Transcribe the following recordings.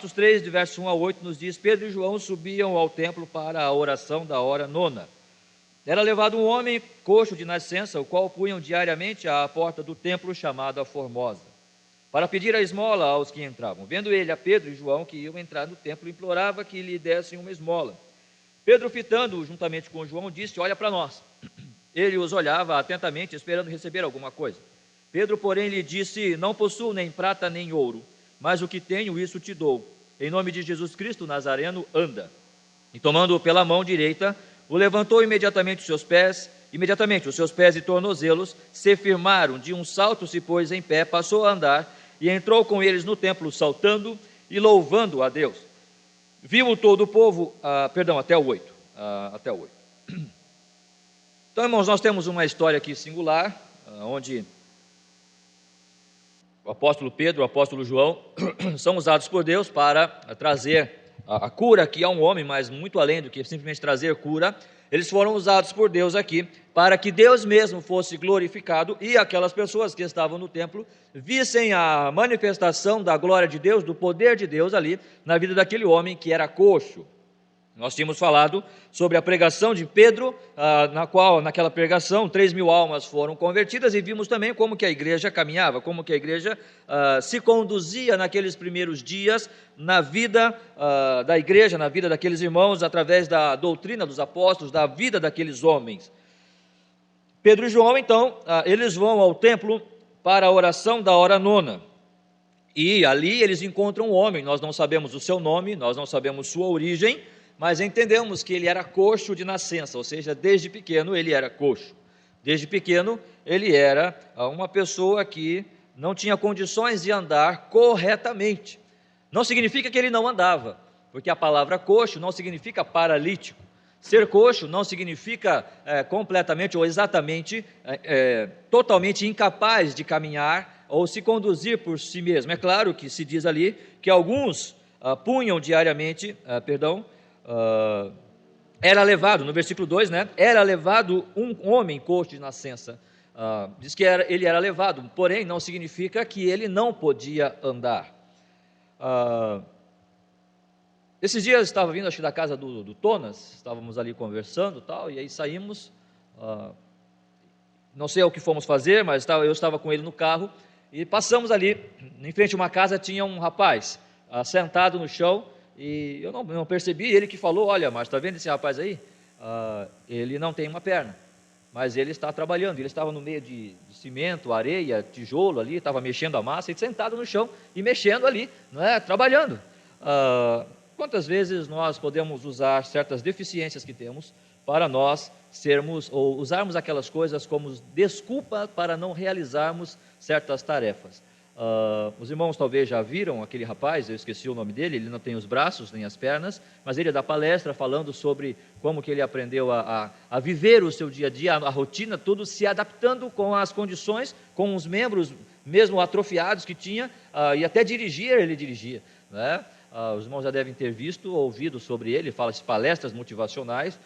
Atos 3, de versos 1 a 8, nos diz: Pedro e João subiam ao templo para a oração da hora nona. Era levado um homem coxo de nascença, o qual punham diariamente à porta do templo chamada Formosa, para pedir a esmola aos que entravam. Vendo ele a Pedro e João que iam entrar no templo, implorava que lhe dessem uma esmola. Pedro, fitando-o juntamente com João, disse: olha para nós. Ele os olhava atentamente, esperando receber alguma coisa. Pedro, porém, lhe disse: não possuo nem prata nem ouro, mas o que tenho, isso te dou. Em nome de Jesus Cristo Nazareno, anda. E tomando-o pela mão direita, o levantou imediatamente os seus pés e tornozelos se firmaram. De um salto se pôs em pé, passou a andar e entrou com eles no templo, saltando e louvando a Deus. Viu todo o povo, até o 8. Então, irmãos, nós temos uma história aqui singular, onde o apóstolo Pedro, o apóstolo João, são usados por Deus para trazer a cura aqui a um homem, mas muito além do que simplesmente trazer cura, eles foram usados por Deus aqui para que Deus mesmo fosse glorificado e aquelas pessoas que estavam no templo vissem a manifestação da glória de Deus, do poder de Deus ali na vida daquele homem que era coxo. Nós tínhamos falado sobre a pregação de Pedro, naquela pregação 3.000 almas foram convertidas, e vimos também como que a igreja caminhava, como que a igreja se conduzia naqueles primeiros dias na vida da igreja, na vida daqueles irmãos, através da doutrina dos apóstolos, da vida daqueles homens. Pedro e João, então, eles vão ao templo para a oração da hora nona, e ali eles encontram um homem. Nós não sabemos o seu nome, nós não sabemos sua origem, mas entendemos que ele era coxo de nascença, ou seja, desde pequeno ele era coxo. Desde pequeno ele era uma pessoa que não tinha condições de andar corretamente. Não significa que ele não andava, porque a palavra coxo não significa paralítico. Ser coxo não significa completamente ou exatamente, totalmente incapaz de caminhar ou se conduzir por si mesmo. É claro que se diz ali que alguns punham diariamente, era levado, no versículo 2, era levado um homem coxo de nascença. Diz que ele era levado, porém não significa que ele não podia andar. Esses dias eu estava vindo, acho que da casa do Tonas, estávamos ali conversando e aí saímos, não sei o que fomos fazer, mas eu estava com ele no carro, e passamos ali, em frente a uma casa tinha um rapaz sentado no chão, e eu não percebi, ele que falou: olha, mas está vendo esse rapaz aí? Ele não tem uma perna, mas ele está trabalhando. Ele estava no meio de cimento, areia, tijolo ali, estava mexendo a massa, e sentado no chão e mexendo ali, trabalhando. Quantas vezes nós podemos usar certas deficiências que temos para nós ou usarmos aquelas coisas como desculpa para não realizarmos certas tarefas? Os irmãos talvez já viram aquele rapaz, eu esqueci o nome dele, ele não tem os braços nem as pernas, mas ele dá palestra falando sobre como que ele aprendeu a viver o seu dia a dia, a rotina, tudo se adaptando com as condições, com os membros mesmo atrofiados que tinha, e até ele dirigia, os irmãos já devem ter ouvido sobre ele, fala de palestras motivacionais.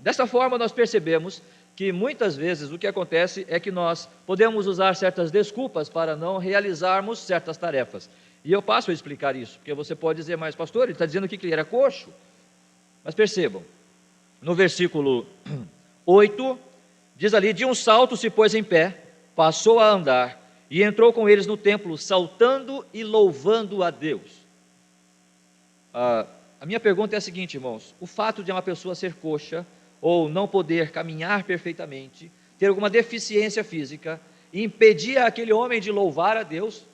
Dessa forma nós percebemos que muitas vezes o que acontece é que nós podemos usar certas desculpas para não realizarmos certas tarefas. E eu passo a explicar isso, porque você pode dizer: mas pastor, ele está dizendo aqui que ele era coxo. Mas percebam, no versículo 8, diz ali: de um salto se pôs em pé, passou a andar, e entrou com eles no templo, saltando e louvando a Deus. A minha pergunta é a seguinte, irmãos: o fato de uma pessoa ser coxa, ou não poder caminhar perfeitamente, ter alguma deficiência física, impedir aquele homem de louvar a Deus?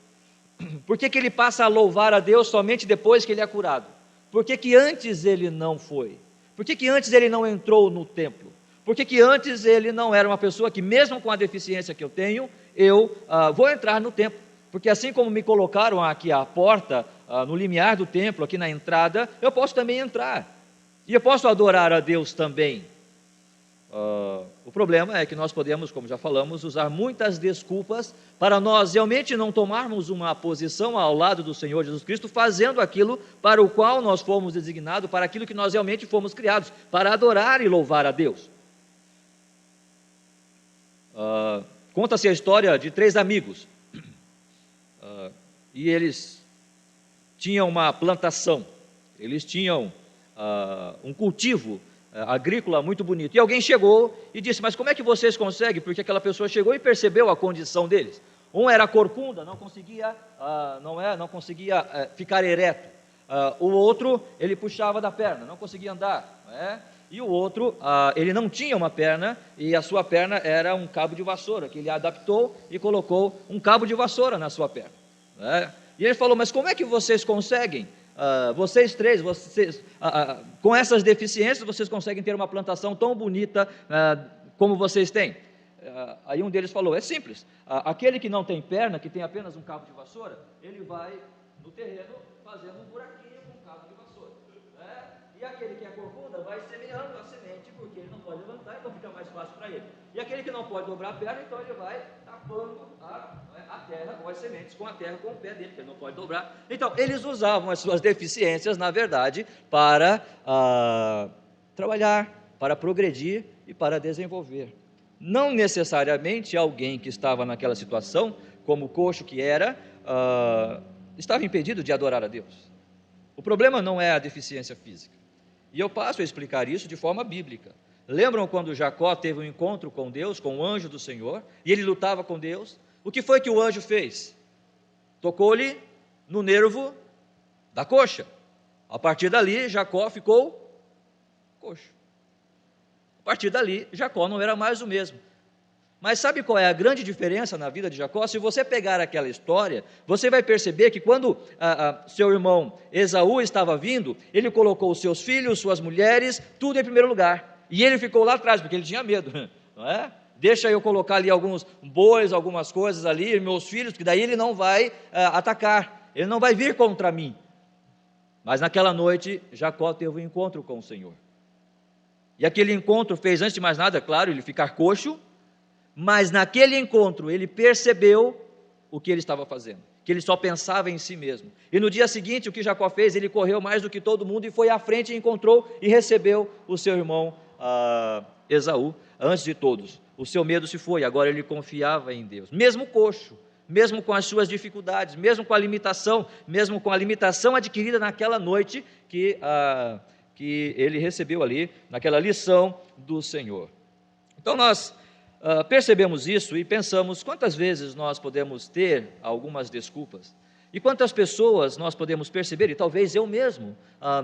Por que ele passa a louvar a Deus somente depois que ele é curado? Por que antes ele não foi? Por que antes ele não entrou no templo? Por que antes ele não era uma pessoa que, mesmo com a deficiência que eu tenho, eu vou entrar no templo? Porque assim como me colocaram aqui à porta, no limiar do templo, aqui na entrada, eu posso também entrar, e eu posso adorar a Deus também. O problema é que nós podemos, como já falamos, usar muitas desculpas para nós realmente não tomarmos uma posição ao lado do Senhor Jesus Cristo, fazendo aquilo para o qual nós fomos designados, para aquilo que nós realmente fomos criados, para adorar e louvar a Deus. Conta-se a história de 3 amigos, e eles tinham uma plantação, eles tinham um cultivo agrícola muito bonito. E alguém chegou e disse: mas como é que vocês conseguem? Porque aquela pessoa chegou e percebeu a condição deles. Um era corcunda, não conseguia ficar ereto. O outro, ele puxava da perna, não conseguia andar, não é? E o outro, ele não tinha uma perna, e a sua perna era um cabo de vassoura, que ele adaptou e colocou um cabo de vassoura na sua perna, não é? E ele falou: mas como é que vocês conseguem, vocês três, com essas deficiências, vocês conseguem ter uma plantação tão bonita como vocês têm? Aí um deles falou: é simples, aquele que não tem perna, que tem apenas um cabo de vassoura, ele vai no terreno fazendo um buraquinho com um cabo de vassoura, né? E aquele que é corcunda vai semeando a semente, porque ele não pode levantar, então fica mais fácil para ele. E aquele que não pode dobrar a perna, então ele vai tapando a terra com as sementes, com a terra, com o pé dele, que ele não pode dobrar. Então eles usavam as suas deficiências, na verdade, para trabalhar, para progredir e para desenvolver. Não necessariamente alguém que estava naquela situação, como o coxo que era, estava impedido de adorar a Deus. O problema não é a deficiência física. E eu passo a explicar isso de forma bíblica. Lembram quando Jacó teve um encontro com Deus, com o anjo do Senhor, e ele lutava com Deus? O que foi que o anjo fez? Tocou-lhe no nervo da coxa. A partir dali, Jacó ficou coxo. A partir dali, Jacó não era mais o mesmo. Mas sabe qual é a grande diferença na vida de Jacó? Se você pegar aquela história, você vai perceber que quando seu irmão Esaú estava vindo, ele colocou os seus filhos, suas mulheres, tudo em primeiro lugar. E ele ficou lá atrás, porque ele tinha medo, não é? Deixa eu colocar ali alguns bois, algumas coisas ali, meus filhos, porque daí ele não vai atacar, ele não vai vir contra mim. Mas naquela noite, Jacó teve um encontro com o Senhor. E aquele encontro fez, antes de mais nada, claro, ele ficar coxo, mas naquele encontro ele percebeu o que ele estava fazendo, que ele só pensava em si mesmo. E no dia seguinte, o que Jacó fez? Ele correu mais do que todo mundo e foi à frente e encontrou e recebeu o seu irmão Esaú, antes de todos. O seu medo se foi, agora ele confiava em Deus, mesmo coxo, mesmo com as suas dificuldades, mesmo com a limitação adquirida naquela noite que ele recebeu ali, naquela lição do Senhor. Então nós percebemos isso e pensamos: quantas vezes nós podemos ter algumas desculpas? E quantas pessoas nós podemos perceber, e talvez eu mesmo,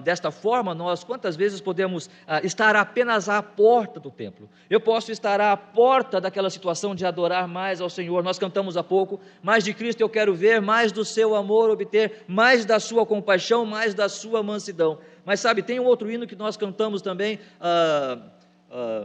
desta forma, quantas vezes podemos estar apenas à porta do templo? Eu posso estar à porta daquela situação de adorar mais ao Senhor. Nós cantamos há pouco: mais de Cristo eu quero ver, mais do seu amor obter, mais da sua compaixão, mais da sua mansidão. Mas sabe, tem um outro hino que nós cantamos também,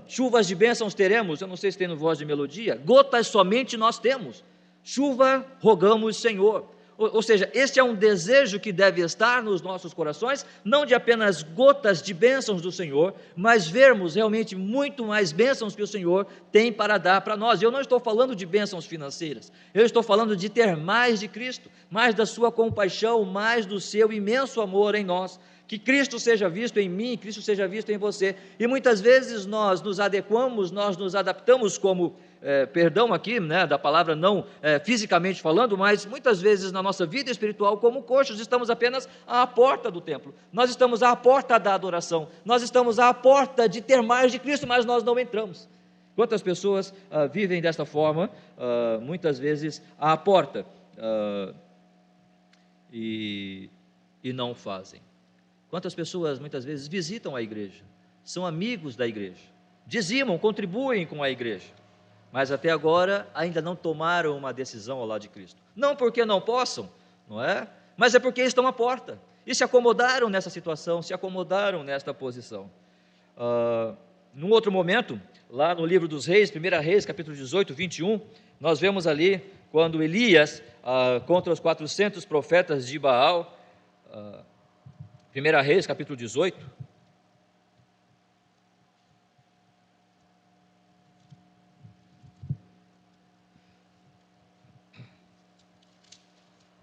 chuvas de bênçãos teremos, eu não sei se tem no Voz de Melodia, gotas somente nós temos, chuva rogamos Senhor. Ou seja, este é um desejo que deve estar nos nossos corações, não de apenas gotas de bênçãos do Senhor, mas vermos realmente muito mais bênçãos que o Senhor tem para dar para nós. Eu não estou falando de bênçãos financeiras, eu estou falando de ter mais de Cristo, mais da sua compaixão, mais do seu imenso amor em nós. Que Cristo seja visto em mim, Cristo seja visto em você. E muitas vezes nós nos adequamos, nós nos adaptamos como, perdão aqui, né, da palavra não fisicamente falando, mas muitas vezes na nossa vida espiritual, como coxos, estamos apenas à porta do templo, nós estamos à porta da adoração, nós estamos à porta de ter mais de Cristo, mas nós não entramos. Quantas pessoas vivem desta forma, muitas vezes à porta, e não fazem? Quantas pessoas muitas vezes visitam a igreja, são amigos da igreja, dizimam, contribuem com a igreja, mas até agora ainda não tomaram uma decisão ao lado de Cristo. Não porque não possam, não é? Mas é porque estão à porta e se acomodaram nessa situação, se acomodaram nesta posição. Num outro momento, lá no livro dos Reis, 1 Reis, capítulo 18, 21, nós vemos ali quando Elias, contra os 400 profetas de Baal, 1 Reis, capítulo 18.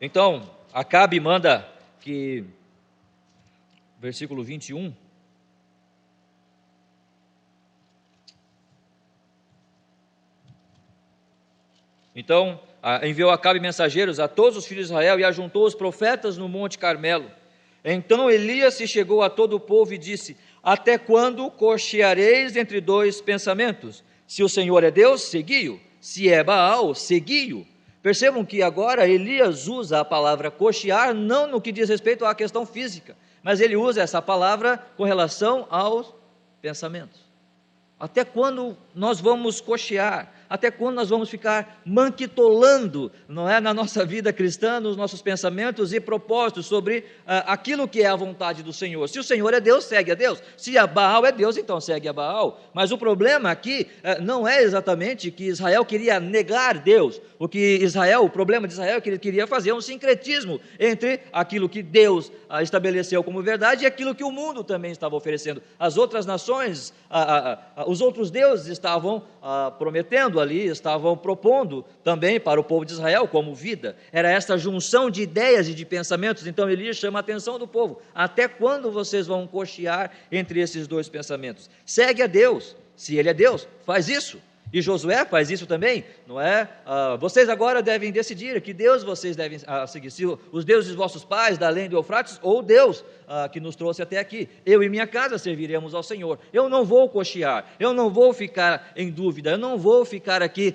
Então, Acabe manda que, versículo 21, Então enviou Acabe mensageiros a todos os filhos de Israel e ajuntou os profetas no monte Carmelo. Então Elias se chegou a todo o povo e disse: até quando cocheareis entre dois pensamentos? Se o Senhor é Deus, segui-o; se é Baal, segui-o. Percebam que agora Elias usa a palavra cochear não no que diz respeito à questão física, mas ele usa essa palavra com relação aos pensamentos. Até quando nós vamos cochear? Até quando nós vamos ficar manquitolando, não é, na nossa vida cristã, nos nossos pensamentos e propósitos sobre aquilo que é a vontade do Senhor? Se o Senhor é Deus, segue a Deus. Se a Baal é Deus, então segue a Baal. Mas o problema aqui não é exatamente que Israel queria negar Deus. O problema de Israel é que ele queria fazer um sincretismo entre aquilo que Deus estabeleceu como verdade e aquilo que o mundo também estava oferecendo. As outras nações, os outros deuses estavam prometendo ali, estavam propondo também para o povo de Israel como vida. Era essa junção de ideias e de pensamentos. Então Elias chama a atenção do povo: até quando vocês vão cochear entre esses dois pensamentos? Segue a Deus. Se ele é Deus, faz isso. E Josué faz isso também, não é? Vocês agora devem decidir que Deus vocês devem seguir, se os deuses de vossos pais, da além do Eufrates, ou Deus que nos trouxe até aqui. Eu e minha casa serviremos ao Senhor. Eu não vou cochear, eu não vou ficar em dúvida, eu não vou ficar aqui,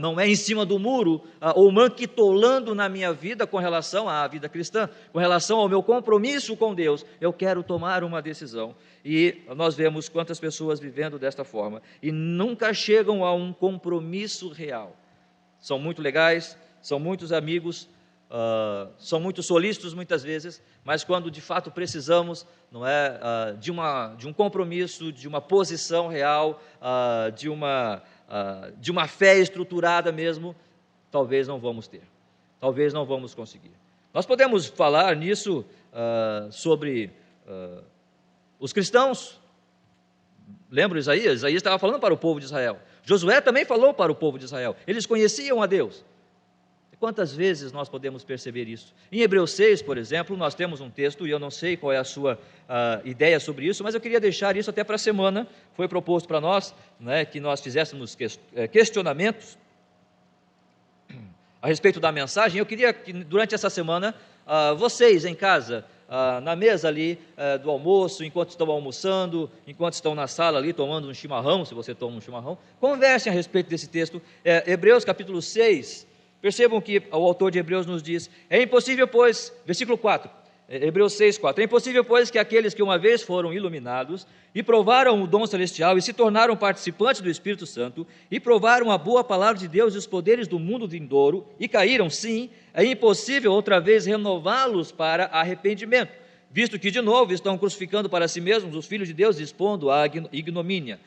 não é em cima do muro, ou manquitolando na minha vida com relação à vida cristã, com relação ao meu compromisso com Deus. Eu quero tomar uma decisão. E nós vemos quantas pessoas vivendo desta forma e nunca chegam a um compromisso real. São muito legais, são muitos amigos, são muito solícitos muitas vezes, mas quando de fato precisamos, não é, de um compromisso, de uma posição real, de uma fé estruturada mesmo, talvez não vamos ter, talvez não vamos conseguir. Nós podemos falar nisso sobre os cristãos. Lembra Isaías? Isaías estava falando para o povo de Israel. Josué também falou para o povo de Israel. Eles conheciam a Deus. E quantas vezes nós podemos perceber isso? Em Hebreus 6, por exemplo, nós temos um texto, e eu não sei qual é a sua ideia sobre isso, mas eu queria deixar isso até para a semana. Foi proposto para nós, né, que nós fizéssemos questionamentos a respeito da mensagem. Eu queria que durante essa semana, vocês em casa, na mesa ali do almoço, enquanto estão almoçando, enquanto estão na sala ali tomando um chimarrão, se você toma um chimarrão, conversem a respeito desse texto. Hebreus capítulo 6, percebam que o autor de Hebreus nos diz: é impossível, pois, versículo 4, Hebreus 6, 4, é impossível, pois, que aqueles que uma vez foram iluminados e provaram o dom celestial e se tornaram participantes do Espírito Santo e provaram a boa palavra de Deus e os poderes do mundo vindouro e caíram, sim, é impossível outra vez renová-los para arrependimento, visto que de novo estão crucificando para si mesmos os filhos de Deus, expondo a ignomínia.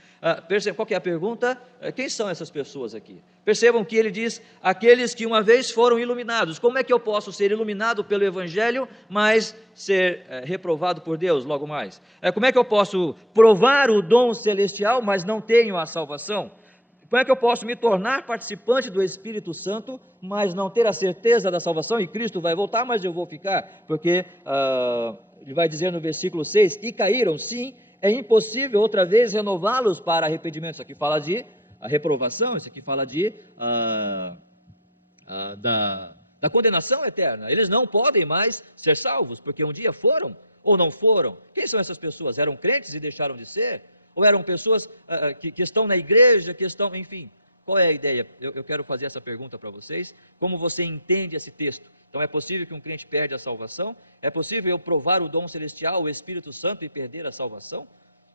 Percebam, qual que é a pergunta? Quem são essas pessoas aqui? Percebam que ele diz: aqueles que uma vez foram iluminados. Como é que eu posso ser iluminado pelo Evangelho, mas ser reprovado por Deus logo mais? Como é que eu posso provar o dom celestial, mas não tenho a salvação? Como é que eu posso me tornar participante do Espírito Santo, mas não ter a certeza da salvação? E Cristo vai voltar, mas eu vou ficar, porque ele vai dizer no versículo 6, e caíram, sim, é impossível outra vez renová-los para arrependimento. Isso aqui fala de reprovação, isso aqui fala da condenação eterna. Eles não podem mais ser salvos, porque um dia foram ou não foram. Quem são essas pessoas? Eram crentes e deixaram de ser? Ou eram pessoas que estão na igreja, que estão, enfim, qual é a ideia? Eu quero fazer essa pergunta para vocês. Como você entende esse texto? Então é possível que um crente perde a salvação? É possível eu provar o dom celestial, o Espírito Santo, e perder a salvação?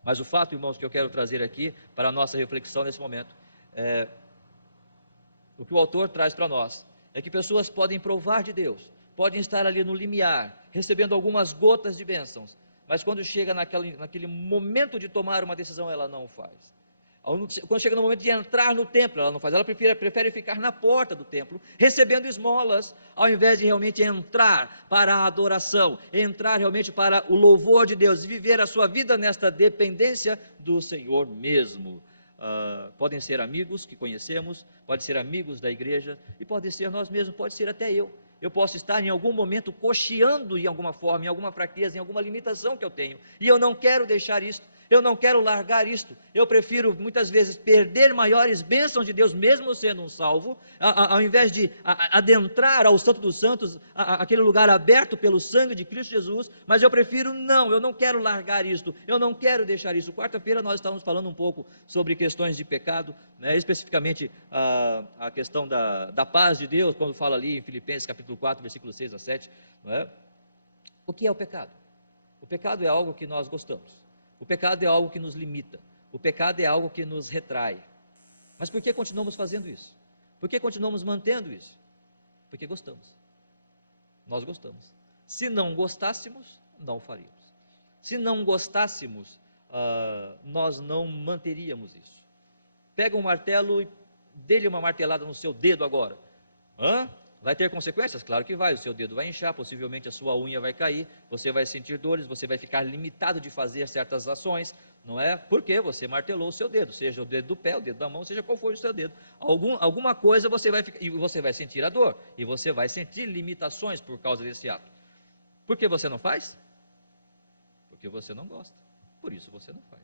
Mas o fato, irmãos, que eu quero trazer aqui para a nossa reflexão nesse momento, o que o autor traz para nós, é que pessoas podem provar de Deus, podem estar ali no limiar, recebendo algumas gotas de bênçãos, mas quando chega naquele momento de tomar uma decisão, ela não faz. Quando chega no momento de entrar no templo, ela não faz. Ela prefere ficar na porta do templo, recebendo esmolas, ao invés de realmente entrar para a adoração, entrar realmente para o louvor de Deus, e viver a sua vida nesta dependência do Senhor mesmo. Podem ser amigos que conhecemos, podem ser amigos da igreja, e pode ser nós mesmos, pode ser até eu. Eu posso estar em algum momento cocheando em alguma forma, em alguma fraqueza, em alguma limitação que eu tenho, e eu não quero deixar isso. Eu não quero largar isto. Eu prefiro muitas vezes perder maiores bênçãos de Deus, mesmo sendo um salvo, ao invés de adentrar ao Santo dos Santos, aquele lugar aberto pelo sangue de Cristo Jesus. Mas eu prefiro não, eu não quero largar isto, eu não quero deixar isso. Quarta-feira nós estávamos falando um pouco sobre questões de pecado, né, especificamente a questão da paz de Deus, quando fala ali em Filipenses capítulo 4, versículo 6 a 7. Não é? O que é o pecado? O pecado é algo que nós gostamos. O pecado é algo que nos limita. O pecado é algo que nos retrai. Mas por que continuamos fazendo isso? Por que continuamos mantendo isso? Porque gostamos. Nós gostamos. Se não gostássemos, não faríamos. Se não gostássemos, nós não manteríamos isso. Pega um martelo e dê-lhe uma martelada no seu dedo agora. Vai ter consequências? Claro que vai, o seu dedo vai inchar, possivelmente a sua unha vai cair, você vai sentir dores, você vai ficar limitado de fazer certas ações, não é? Porque você martelou o seu dedo, seja o dedo do pé, o dedo da mão, seja qual for o seu dedo. Alguma coisa você vai ficar, e você vai sentir a dor, e você vai sentir limitações por causa desse ato. Por que você não faz? Porque você não gosta, por isso você não faz.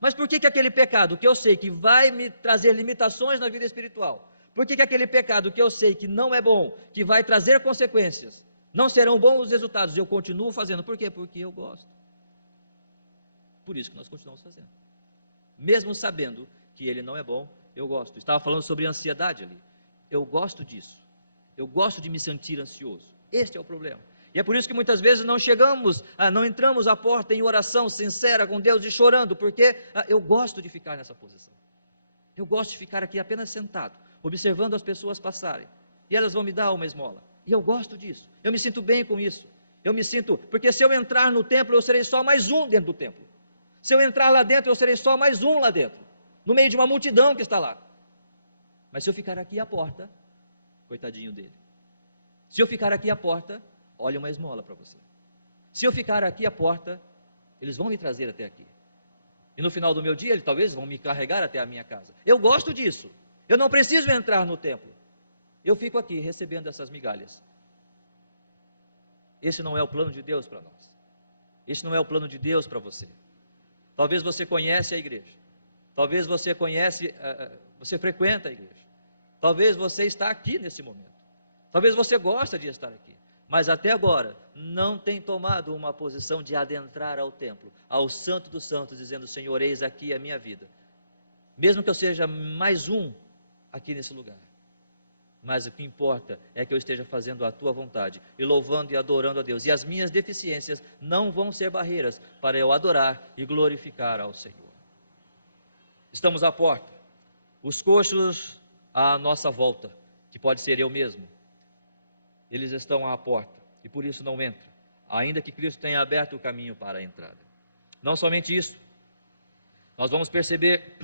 Mas por que aquele pecado que eu sei que vai me trazer limitações na vida espiritual, por que aquele pecado que eu sei que não é bom, que vai trazer consequências, não serão bons os resultados, eu continuo fazendo? Por quê? Porque eu gosto. Por isso que nós continuamos fazendo. Mesmo sabendo que ele não é bom, eu gosto. Estava falando sobre ansiedade ali. Eu gosto disso. Eu gosto de me sentir ansioso. Este é o problema. E é por isso que muitas vezes não entramos à porta em oração sincera com Deus e chorando, porque eu gosto de ficar nessa posição. Eu gosto de ficar aqui apenas sentado, observando as pessoas passarem, e elas vão me dar uma esmola, e eu gosto disso, eu me sinto bem com isso, porque se eu entrar no templo, eu serei só mais um dentro do templo, se eu entrar lá dentro, eu serei só mais um lá dentro, no meio de uma multidão que está lá, mas se eu ficar aqui à porta, coitadinho dele, se eu ficar aqui à porta, olha uma esmola para você, se eu ficar aqui à porta, eles vão me trazer até aqui, e no final do meu dia, eles talvez vão me carregar até a minha casa. Eu gosto disso. Eu não preciso entrar no templo. Eu fico aqui recebendo essas migalhas. Esse não é o plano de Deus para nós. Esse não é o plano de Deus para você. Talvez você conhece a igreja. Talvez você você frequenta a igreja. Talvez você está aqui nesse momento. Talvez você gosta de estar aqui. Mas até agora, não tem tomado uma posição de adentrar ao templo, ao Santo dos Santos, dizendo: Senhor, eis aqui a minha vida. Mesmo que eu seja mais um aqui nesse lugar. Mas o que importa é que eu esteja fazendo a tua vontade, e louvando e adorando a Deus. E as minhas deficiências não vão ser barreiras para eu adorar e glorificar ao Senhor. Estamos à porta. Os coxos à nossa volta, que pode ser eu mesmo, eles estão à porta, e por isso não entram, ainda que Cristo tenha aberto o caminho para a entrada. Não somente isso, nós vamos perceber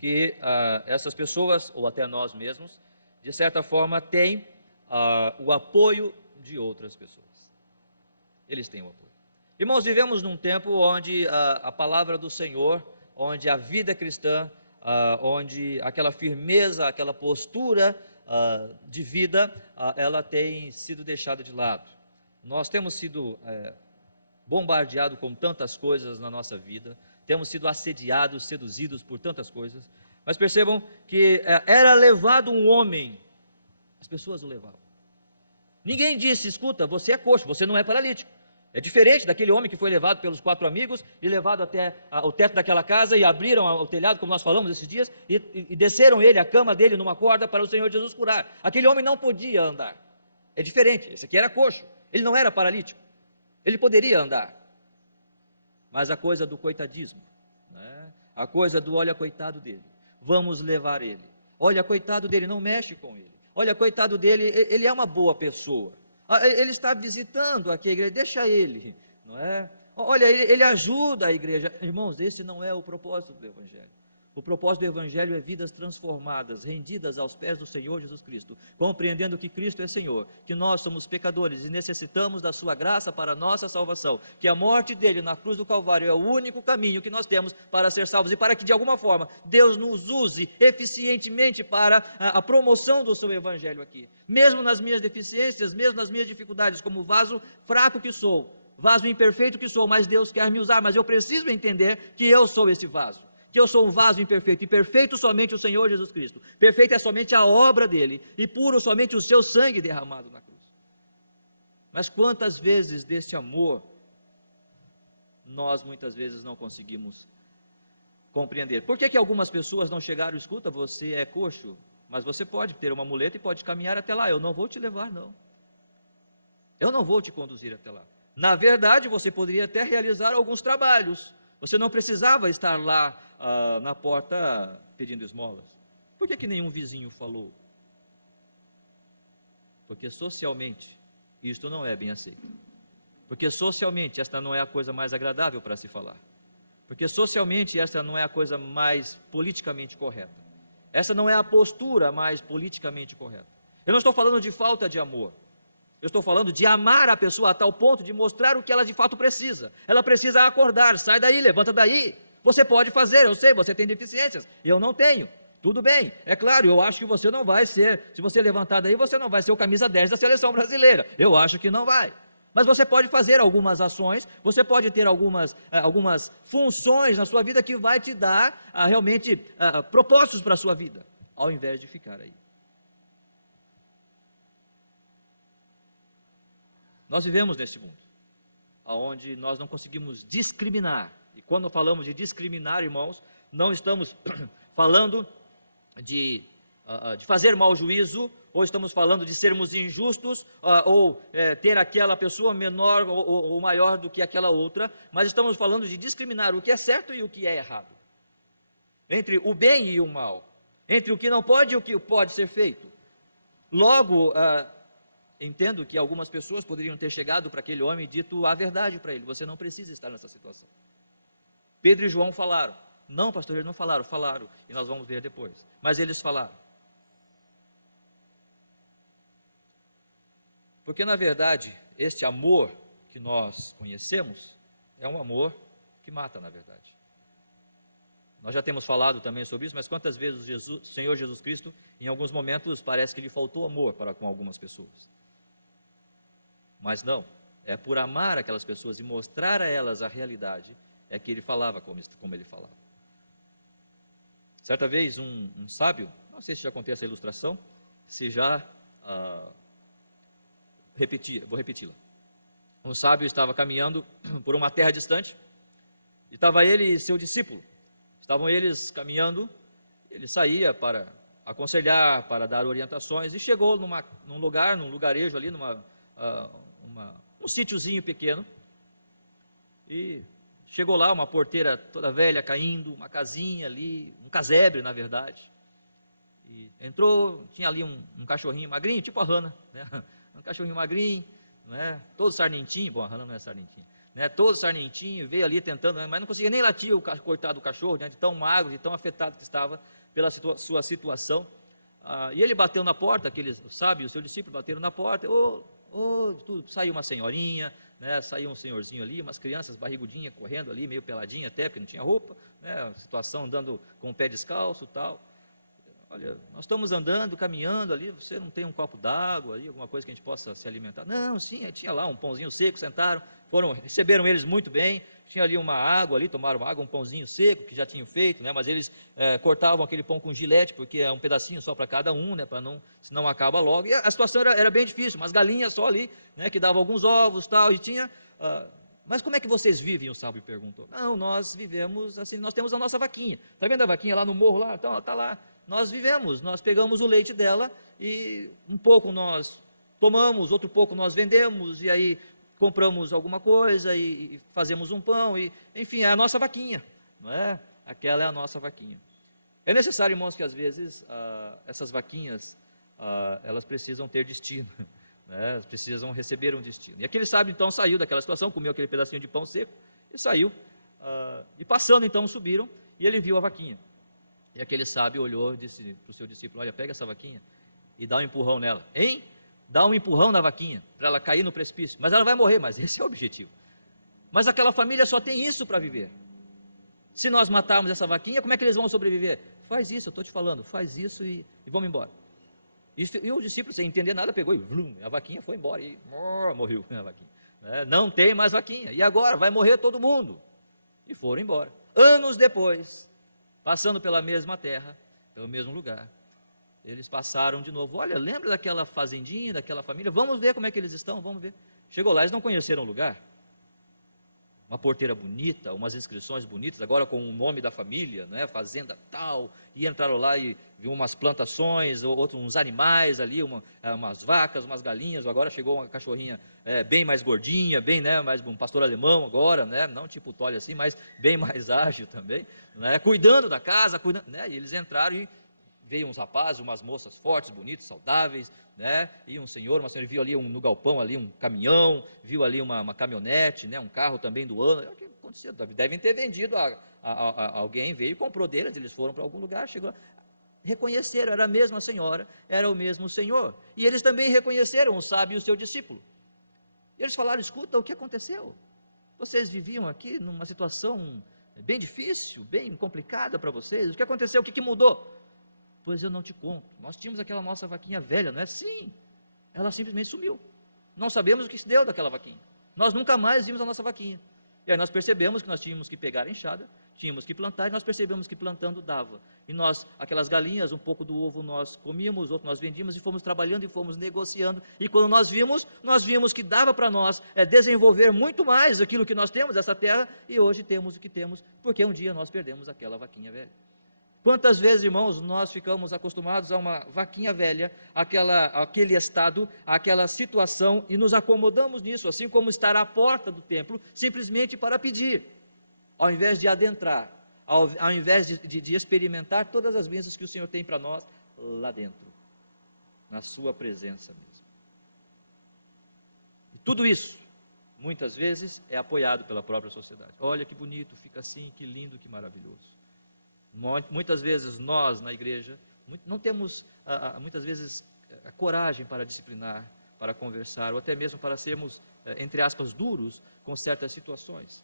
que essas pessoas, ou até nós mesmos, de certa forma, têm o apoio de outras pessoas. Eles têm o apoio. Irmãos, vivemos num tempo onde a palavra do Senhor, onde a vida cristã, onde aquela firmeza, aquela postura de vida, ela tem sido deixada de lado. Nós temos sido bombardeados com tantas coisas na nossa vida, temos sido assediados, seduzidos por tantas coisas, mas percebam que era levado um homem, as pessoas o levavam. Ninguém disse: escuta, você é coxo, você não é paralítico. É diferente daquele homem que foi levado pelos 4 amigos e levado até o teto daquela casa, e abriram o telhado, como nós falamos esses dias, e desceram ele, a cama dele, numa corda para o Senhor Jesus curar. Aquele homem não podia andar. É diferente. Esse aqui era coxo, ele não era paralítico, ele poderia andar. Mas a coisa do coitadismo, né? A coisa do olha coitado dele, vamos levar ele, olha coitado dele, não mexe com ele, olha coitado dele, ele é uma boa pessoa, ele está visitando aqui a igreja, deixa ele, não é? Olha, ele ajuda a igreja. Irmãos, esse não é o propósito do Evangelho. O propósito do Evangelho é vidas transformadas, rendidas aos pés do Senhor Jesus Cristo, compreendendo que Cristo é Senhor, que nós somos pecadores e necessitamos da sua graça para a nossa salvação, que a morte dele na cruz do Calvário é o único caminho que nós temos para ser salvos, e para que de alguma forma Deus nos use eficientemente para a promoção do seu Evangelho aqui, mesmo nas minhas deficiências, mesmo nas minhas dificuldades, como vaso fraco que sou. vaso imperfeito que sou, mas Deus quer me usar, mas eu preciso entender que eu sou esse vaso, que eu sou um vaso imperfeito, e perfeito somente o Senhor Jesus Cristo, perfeita é somente a obra dele, e puro somente o seu sangue derramado na cruz. Mas quantas vezes deste amor, nós muitas vezes não conseguimos compreender. Por que algumas pessoas não chegaram? Escuta, você é coxo, mas você pode ter uma muleta e pode caminhar até lá, eu não vou te levar não, eu não vou te conduzir até lá. Na verdade, você poderia até realizar alguns trabalhos, você não precisava estar lá na porta pedindo esmolas. Por que nenhum vizinho falou? Porque socialmente isto não é bem aceito, porque socialmente esta não é a coisa mais agradável para se falar, porque socialmente esta não é a coisa mais politicamente correta, essa não é a postura mais politicamente correta. Eu não estou falando de falta de amor, eu estou falando de amar a pessoa a tal ponto de mostrar o que ela de fato precisa. Ela precisa acordar, sai daí, levanta daí, você pode fazer, eu sei, você tem deficiências, eu não tenho, tudo bem, é claro, eu acho que você não vai ser, se você levantar daí, você não vai ser o camisa 10 da seleção brasileira, eu acho que não vai. Mas você pode fazer algumas ações, você pode ter algumas funções na sua vida que vai te dar realmente propósitos para a sua vida, ao invés de ficar aí. Nós vivemos nesse mundo, onde nós não conseguimos discriminar, e quando falamos de discriminar, irmãos, não estamos falando de fazer mau juízo, ou estamos falando de sermos injustos, ou ter aquela pessoa menor ou maior do que aquela outra, mas estamos falando de discriminar o que é certo e o que é errado, entre o bem e o mal, entre o que não pode e o que pode ser feito. Logo, entendo que algumas pessoas poderiam ter chegado para aquele homem e dito a verdade para ele: você não precisa estar nessa situação. Pedro e João falaram. Não, pastor, eles não falaram, falaram, e nós vamos ver depois, mas eles falaram. Porque na verdade, este amor que nós conhecemos, é um amor que mata, na verdade. Nós já temos falado também sobre isso, mas quantas vezes o Senhor Jesus Cristo, em alguns momentos, parece que lhe faltou amor para com algumas pessoas. Mas não, é por amar aquelas pessoas e mostrar a elas a realidade, é que ele falava como ele falava. Certa vez um sábio, não sei se já contei essa ilustração, se já vou repeti-la. Um sábio estava caminhando por uma terra distante, e estava ele e seu discípulo, estavam eles caminhando, ele saía para aconselhar, para dar orientações, e chegou num lugarejo ali, um sítiozinho pequeno, e chegou lá uma porteira toda velha caindo, uma casinha ali, um casebre na verdade, e entrou, tinha ali um cachorrinho magrinho, tipo a Hannah, né? Um cachorrinho magrinho, né? Todo sarnentinho, bom, a Hannah não é sarnentinha, né? Todo sarnentinho, veio ali tentando, mas não conseguia nem latir coitado do cachorro, de tão magro, de tão afetado que estava pela sua situação. E ele bateu na porta, aqueles sábios, o seu discípulo bateram na porta, saiu uma senhorinha, né, saiu um senhorzinho ali, umas crianças barrigudinhas correndo ali, meio peladinha até, porque não tinha roupa, né, situação andando com o pé descalço e tal. Olha, nós estamos andando, caminhando ali, você não tem um copo d'água ali, alguma coisa que a gente possa se alimentar? Não, sim, tinha lá um pãozinho seco, sentaram, receberam eles muito bem, tinha ali uma água ali, tomaram água, um pãozinho seco que já tinham feito, né, mas eles cortavam aquele pão com gilete, porque é um pedacinho só para cada um, né, senão acaba logo, e a situação era bem difícil, umas galinhas só ali, né, que davam alguns ovos tal, e tinha... mas como é que vocês vivem? O sábio perguntou. Não, nós vivemos assim, nós temos a nossa vaquinha, está vendo a vaquinha lá no morro lá? Então, ela está lá. Nós vivemos, nós pegamos o leite dela e um pouco nós tomamos, outro pouco nós vendemos, e aí compramos alguma coisa e fazemos um pão, e enfim, é a nossa vaquinha, não é? Aquela é a nossa vaquinha. É necessário, irmãos, que às vezes essas vaquinhas, elas precisam ter destino, né? Elas precisam receber um destino. E aquele sábio então saiu daquela situação, comeu aquele pedacinho de pão seco e saiu, e passando então subiram, e ele viu a vaquinha. E aquele sábio olhou e disse para o seu discípulo: olha, pega essa vaquinha e dá um empurrão nela. Hein? Dá um empurrão na vaquinha, para ela cair no precipício. Mas ela vai morrer, mas esse é o objetivo. Mas aquela família só tem isso para viver. Se nós matarmos essa vaquinha, como é que eles vão sobreviver? Faz isso, eu estou te falando, faz isso e vamos embora. E o discípulo, sem entender nada, pegou e a vaquinha foi embora e morreu a vaquinha. Não tem mais vaquinha. E agora? Vai morrer todo mundo. E foram embora. Anos depois, passando pela mesma terra, pelo mesmo lugar, eles passaram de novo. Olha, lembra daquela fazendinha, daquela família? Vamos ver como é que eles estão, vamos ver. Chegou lá, eles não conheceram o lugar. Uma porteira bonita, umas inscrições bonitas, agora com o nome da família, né? Fazenda tal, e entraram lá e viu umas plantações, uns animais ali, umas vacas, umas galinhas, agora chegou uma cachorrinha bem mais gordinha, bem, né, mais um pastor alemão agora, né, não tipo Tolle assim, mas bem mais ágil também, né, cuidando da casa, né, e eles entraram e veio uns rapazes, umas moças fortes, bonitos, saudáveis, né? E um senhor, uma senhora, viu ali no galpão ali um caminhão, viu ali uma caminhonete, né? Um carro também do ano. O que aconteceu? Devem ter vendido alguém, veio e comprou deles, eles foram para algum lugar, chegou lá. Reconheceram, era a mesma senhora, era o mesmo senhor. E eles também reconheceram o sábio e o seu discípulo. E eles falaram: escuta, o que aconteceu? Vocês viviam aqui numa situação bem difícil, bem complicada para vocês. O que aconteceu? O que mudou? Pois eu não te conto. Nós tínhamos aquela nossa vaquinha velha, não é? Sim, ela simplesmente sumiu. Não sabemos o que se deu daquela vaquinha. Nós nunca mais vimos a nossa vaquinha. E aí nós percebemos que nós tínhamos que pegar a enxada, tínhamos que plantar, e nós percebemos que plantando dava. E nós, aquelas galinhas, um pouco do ovo nós comíamos, outro nós vendíamos, e fomos trabalhando e fomos negociando. E quando nós vimos que dava para nós desenvolver muito mais aquilo que nós temos, essa terra, e hoje temos o que temos, porque um dia nós perdemos aquela vaquinha velha. Quantas vezes, irmãos, nós ficamos acostumados a uma vaquinha velha, aquele estado, aquela situação, e nos acomodamos nisso, assim como estar à porta do templo, simplesmente para pedir, ao invés de adentrar, ao invés de experimentar todas as bênçãos que o Senhor tem para nós lá dentro, na sua presença mesmo. E tudo isso, muitas vezes, é apoiado pela própria sociedade. Olha que bonito, fica assim, que lindo, que maravilhoso. Muitas vezes nós na igreja não temos muitas vezes a coragem para disciplinar, para conversar, ou até mesmo para sermos, entre aspas, duros com certas situações,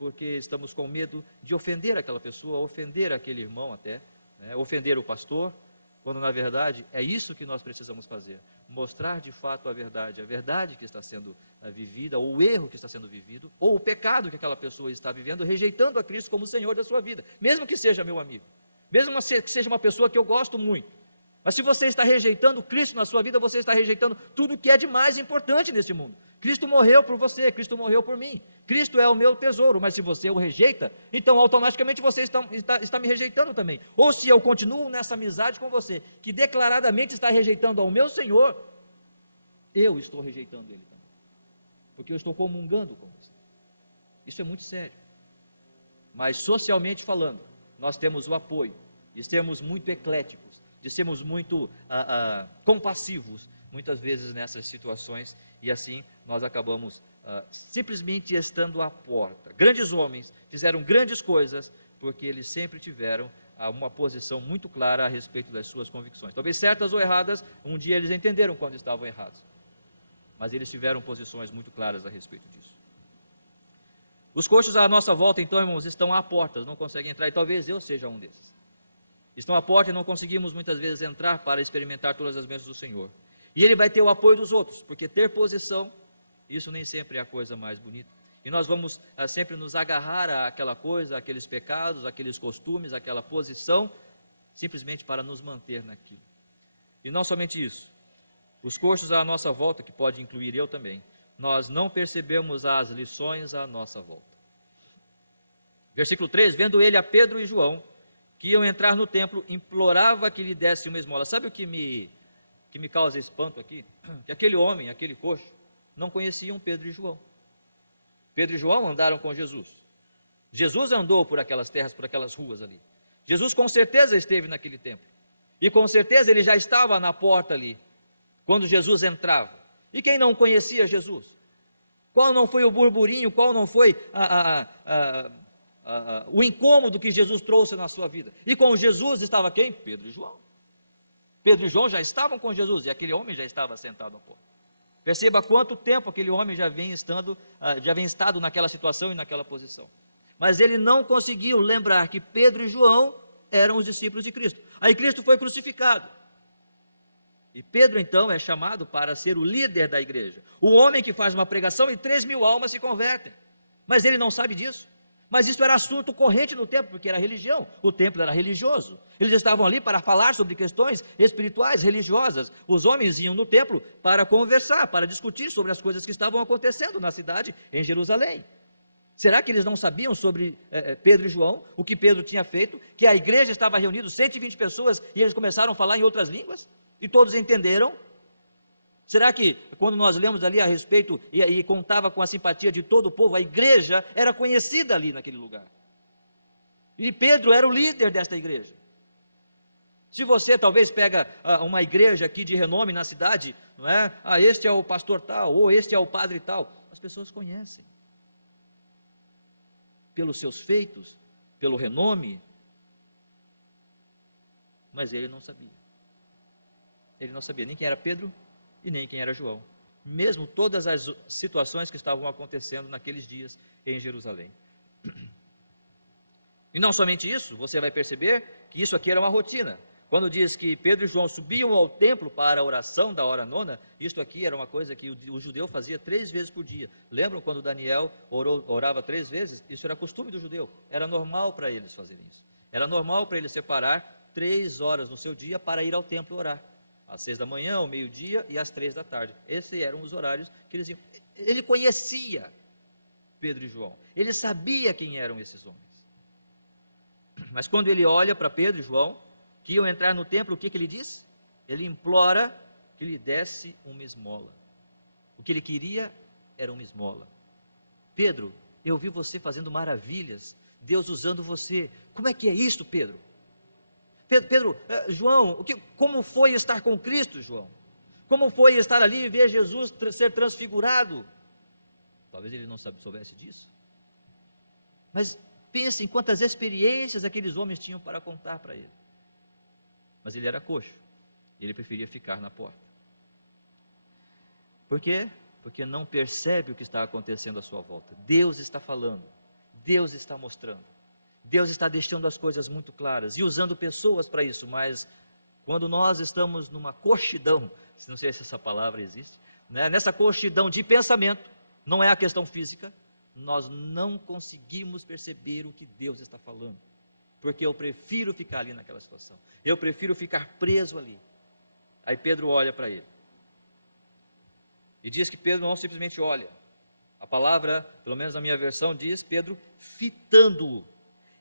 porque estamos com medo de ofender aquela pessoa, ofender aquele irmão até, né, ofender o pastor, quando na verdade é isso que nós precisamos fazer, mostrar de fato a verdade que está sendo vivida, ou o erro que está sendo vivido, ou o pecado que aquela pessoa está vivendo, rejeitando a Cristo como Senhor da sua vida, mesmo que seja meu amigo, mesmo que seja uma pessoa que eu gosto muito, mas se você está rejeitando Cristo na sua vida, você está rejeitando tudo que é de mais importante neste mundo. Cristo morreu por você, Cristo morreu por mim, Cristo é o meu tesouro, mas se você o rejeita, então automaticamente você está me rejeitando também. Ou se eu continuo nessa amizade com você, que declaradamente está rejeitando ao meu Senhor, eu estou rejeitando Ele também, porque eu estou comungando com você. Isso é muito sério, mas socialmente falando, nós temos o apoio, e sermos muito ecléticos, de sermos muito compassivos, muitas vezes nessas situações, e assim nós acabamos simplesmente estando à porta. Grandes homens fizeram grandes coisas, porque eles sempre tiveram uma posição muito clara a respeito das suas convicções. Talvez certas ou erradas, um dia eles entenderam quando estavam errados, mas eles tiveram posições muito claras a respeito disso. Os coxos à nossa volta, então, irmãos, estão à porta, não conseguem entrar, e talvez eu seja um desses. Estão à porta e não conseguimos muitas vezes entrar para experimentar todas as bênçãos do Senhor. E Ele vai ter o apoio dos outros, porque ter posição, isso nem sempre é a coisa mais bonita. E nós vamos sempre nos agarrar àquela coisa, àqueles pecados, àqueles costumes, àquela posição, simplesmente para nos manter naquilo. E não somente isso, os coxos à nossa volta, que pode incluir eu também, nós não percebemos as lições à nossa volta. Versículo 3, vendo ele a Pedro e João, que iam entrar no templo, implorava que lhe desse uma esmola. Sabe o que me causa espanto aqui? Que aquele homem, aquele coxo, não conheciam Pedro e João. Pedro e João andaram com Jesus. Jesus andou por aquelas terras, por aquelas ruas ali. Jesus com certeza esteve naquele templo. E com certeza ele já estava na porta ali, quando Jesus entrava. E quem não conhecia Jesus? Qual não foi o burburinho, qual não foi o incômodo que Jesus trouxe na sua vida? E com Jesus estava quem? Pedro e João. Pedro e João já estavam com Jesus, e aquele homem já estava sentado à porta. Perceba quanto tempo aquele homem já vem estado naquela situação e naquela posição. Mas ele não conseguiu lembrar que Pedro e João eram os discípulos de Cristo. Aí Cristo foi crucificado. E Pedro, então, é chamado para ser o líder da igreja. O homem que faz uma pregação e 3.000 almas se convertem. Mas ele não sabe disso. Mas isso era assunto corrente no templo, porque era religião. O templo era religioso. Eles estavam ali para falar sobre questões espirituais, religiosas. Os homens iam no templo para conversar, para discutir sobre as coisas que estavam acontecendo na cidade, em Jerusalém. Será que eles não sabiam sobre Pedro e João, o que Pedro tinha feito? Que a igreja estava reunida, 120 pessoas, e eles começaram a falar em outras línguas? E todos entenderam? Será que quando nós lemos ali a respeito e contava com a simpatia de todo o povo, a igreja era conhecida ali naquele lugar? E Pedro era o líder desta igreja. Se você talvez pega uma igreja aqui de renome na cidade, não é? Este é o pastor tal, ou este é o padre tal. As pessoas conhecem. Pelos seus feitos, pelo renome. Mas ele não sabia. Ele não sabia nem quem era Pedro e nem quem era João, mesmo todas as situações que estavam acontecendo naqueles dias em Jerusalém. E não somente isso, você vai perceber que isso aqui era uma rotina. Quando diz que Pedro e João subiam ao templo para a oração da hora nona, isto aqui era uma coisa que o judeu fazia 3 vezes por dia. Lembram quando Daniel orava 3 vezes? Isso era costume do judeu, era normal para eles fazerem isso. Era normal para eles separar 3 horas no seu dia para ir ao templo orar. Às 6 da manhã, ao meio-dia e às 3 da tarde. Esses eram os horários que eles iam. Ele conhecia Pedro e João. Ele sabia quem eram esses homens. Mas quando ele olha para Pedro e João, que iam entrar no templo, o que ele diz? Ele implora que lhe desse uma esmola. O que ele queria era uma esmola. Pedro, eu vi você fazendo maravilhas, Deus usando você. Como é que é isso, Pedro? João, como foi estar com Cristo, João? Como foi estar ali e ver Jesus ser transfigurado? Talvez ele não soubesse disso. Mas pense em quantas experiências aqueles homens tinham para contar para ele. Mas ele era coxo. E ele preferia ficar na porta. Por quê? Porque não percebe o que está acontecendo à sua volta. Deus está falando. Deus está mostrando. Deus está deixando as coisas muito claras e usando pessoas para isso, mas quando nós estamos numa coxidão, não sei se essa palavra existe, né? Nessa coxidão de pensamento, não é a questão física, nós não conseguimos perceber o que Deus está falando, porque eu prefiro ficar ali naquela situação, eu prefiro ficar preso ali. Aí Pedro olha para ele, e diz que Pedro não simplesmente olha, a palavra, pelo menos na minha versão, diz Pedro fitando-o.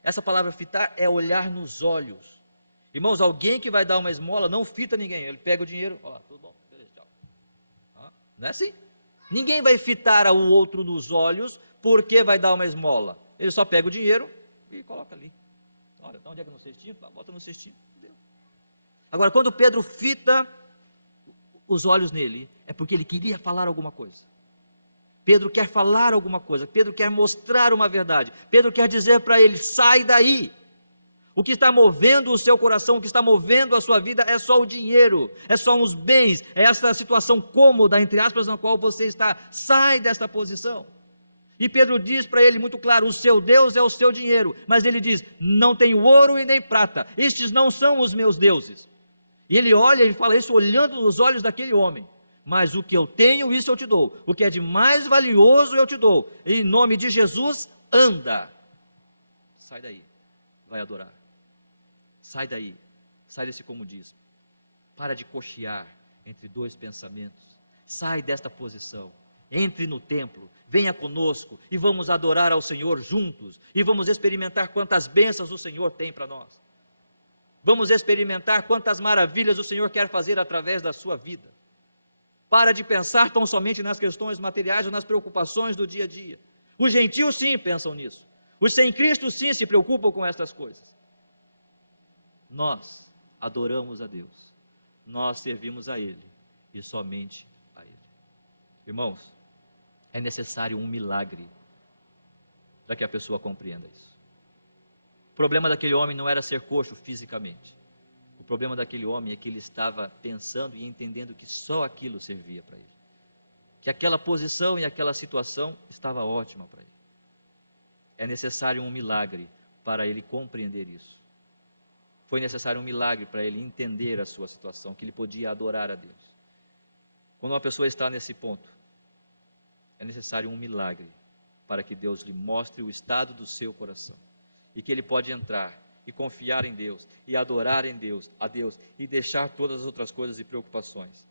Essa palavra fitar é olhar nos olhos. Irmãos, alguém que vai dar uma esmola não fita ninguém. Ele pega o dinheiro, tudo bom, beleza, tchau. Não é assim? Ninguém vai fitar o outro nos olhos porque vai dar uma esmola. Ele só pega o dinheiro e coloca ali. Olha, onde é que no cestinho? Bota no cestinho. Agora, quando Pedro fita os olhos nele, é porque ele queria falar alguma coisa. Pedro quer falar alguma coisa, Pedro quer mostrar uma verdade, Pedro quer dizer para ele, sai daí. O que está movendo o seu coração, o que está movendo a sua vida é só o dinheiro, é só os bens, é essa situação cômoda, entre aspas, na qual você está, sai desta posição. E Pedro diz para ele muito claro, o seu Deus é o seu dinheiro, mas ele diz, não tenho ouro e nem prata, estes não são os meus deuses. E ele olha e fala isso olhando nos olhos daquele homem. Mas o que eu tenho, isso eu te dou. O que é de mais valioso, eu te dou. Em nome de Jesus, anda. Sai daí, vai adorar. Sai daí, sai desse comodismo. Para de cochear entre 2 pensamentos. Sai desta posição. Entre no templo, venha conosco e vamos adorar ao Senhor juntos. E vamos experimentar quantas bênçãos o Senhor tem para nós. Vamos experimentar quantas maravilhas o Senhor quer fazer através da sua vida. Para de pensar tão somente nas questões materiais ou nas preocupações do dia a dia. Os gentios sim pensam nisso. Os sem Cristo sim se preocupam com estas coisas. Nós adoramos a Deus. Nós servimos a Ele e somente a Ele. Irmãos, é necessário um milagre para que a pessoa compreenda isso. O problema daquele homem não era ser coxo fisicamente. O problema daquele homem é que ele estava pensando e entendendo que só aquilo servia para ele. Que aquela posição e aquela situação estava ótima para ele. É necessário um milagre para ele compreender isso. Foi necessário um milagre para ele entender a sua situação, que ele podia adorar a Deus. Quando uma pessoa está nesse ponto, é necessário um milagre para que Deus lhe mostre o estado do seu coração e que ele pode entrar e confiar em Deus e adorar em Deus, a Deus, e deixar todas as outras coisas e preocupações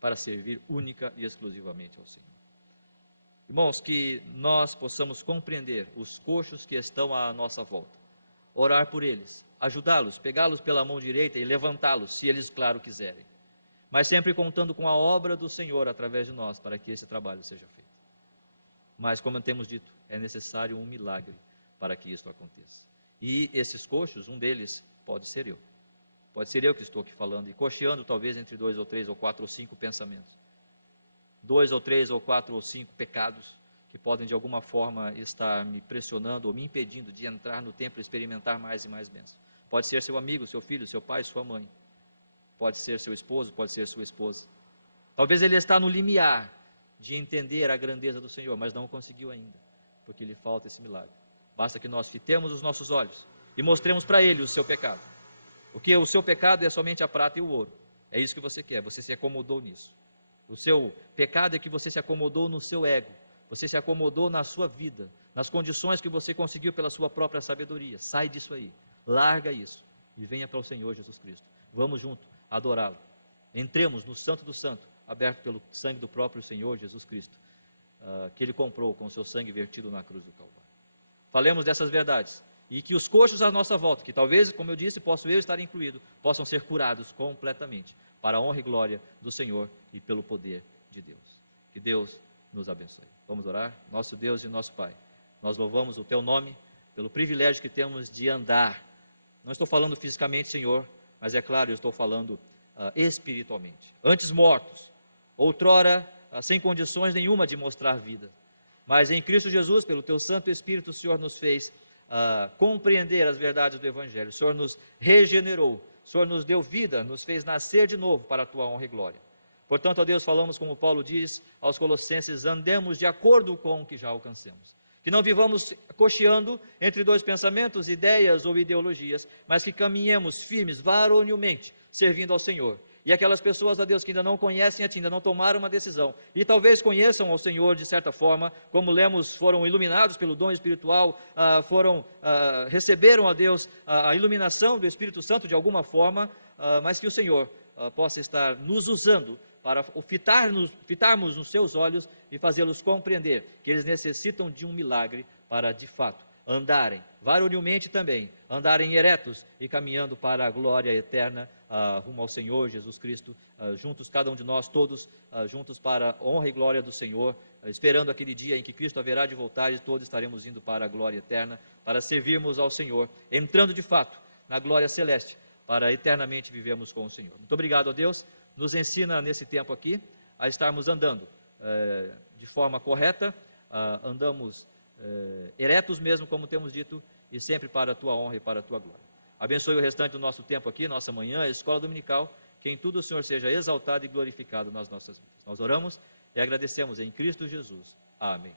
para servir única e exclusivamente ao Senhor. Irmãos, que nós possamos compreender os coxos que estão à nossa volta, orar por eles, ajudá-los, pegá-los pela mão direita e levantá-los, se eles, claro, quiserem, mas sempre contando com a obra do Senhor através de nós, para que esse trabalho seja feito. Mas, como temos dito, é necessário um milagre para que isso aconteça. E esses coxos, um deles pode ser eu. Pode ser eu que estou aqui falando e cocheando talvez entre 2 ou 3 ou 4 ou 5 pensamentos. 2 ou 3 ou 4 ou 5 pecados que podem de alguma forma estar me pressionando ou me impedindo de entrar no templo e experimentar mais e mais bênçãos. Pode ser seu amigo, seu filho, seu pai, sua mãe. Pode ser seu esposo, pode ser sua esposa. Talvez ele está no limiar de entender a grandeza do Senhor, mas não conseguiu ainda, porque lhe falta esse milagre. Basta que nós fitemos os nossos olhos e mostremos para ele o seu pecado. Porque o seu pecado é somente a prata e o ouro. É isso que você quer, você se acomodou nisso. O seu pecado é que você se acomodou no seu ego. Você se acomodou na sua vida, nas condições que você conseguiu pela sua própria sabedoria. Sai disso aí, larga isso e venha para o Senhor Jesus Cristo. Vamos junto adorá-lo. Entremos no Santo do Santo, aberto pelo sangue do próprio Senhor Jesus Cristo, que Ele comprou com o seu sangue vertido na cruz do Calvário. Falemos dessas verdades e que os coxos à nossa volta, que talvez, como eu disse, posso eu estar incluído, possam ser curados completamente, para a honra e glória do Senhor e pelo poder de Deus. Que Deus nos abençoe. Vamos orar? Nosso Deus e nosso Pai, nós louvamos o Teu nome pelo privilégio que temos de andar. Não estou falando fisicamente, Senhor, mas é claro, eu estou falando espiritualmente. Antes mortos, outrora sem condições nenhuma de mostrar vida. Mas em Cristo Jesus, pelo Teu Santo Espírito, o Senhor nos fez compreender as verdades do Evangelho. O Senhor nos regenerou, o Senhor nos deu vida, nos fez nascer de novo para a Tua honra e glória. Portanto, ó Deus, falamos como Paulo diz aos Colossenses, andemos de acordo com o que já alcancemos. Que não vivamos cocheando entre dois pensamentos, ideias ou ideologias, mas que caminhemos firmes, varonilmente, servindo ao Senhor. E aquelas pessoas, ó Deus, que ainda não conhecem a Ti, ainda não tomaram uma decisão, e talvez conheçam ao Senhor de certa forma, como lemos, foram iluminados pelo dom espiritual, receberam a Deus a iluminação do Espírito Santo de alguma forma, mas que o Senhor possa estar nos usando para fitarmos nos seus olhos e fazê-los compreender que eles necessitam de um milagre para, de fato, andarem, varonilmente também, andarem eretos e caminhando para a glória eterna, rumo ao Senhor Jesus Cristo, juntos, cada um de nós, todos juntos para a honra e glória do Senhor, esperando aquele dia em que Cristo haverá de voltar e todos estaremos indo para a glória eterna, para servirmos ao Senhor, entrando de fato na glória celeste, para eternamente vivermos com o Senhor. Muito obrigado a Deus, nos ensina nesse tempo aqui a estarmos andando de forma correta, andamos eretos mesmo, como temos dito, e sempre para a Tua honra e para a Tua glória. Abençoe o restante do nosso tempo aqui, nossa manhã, a escola dominical, que em tudo o Senhor seja exaltado e glorificado nas nossas vidas. Nós oramos e agradecemos em Cristo Jesus. Amém.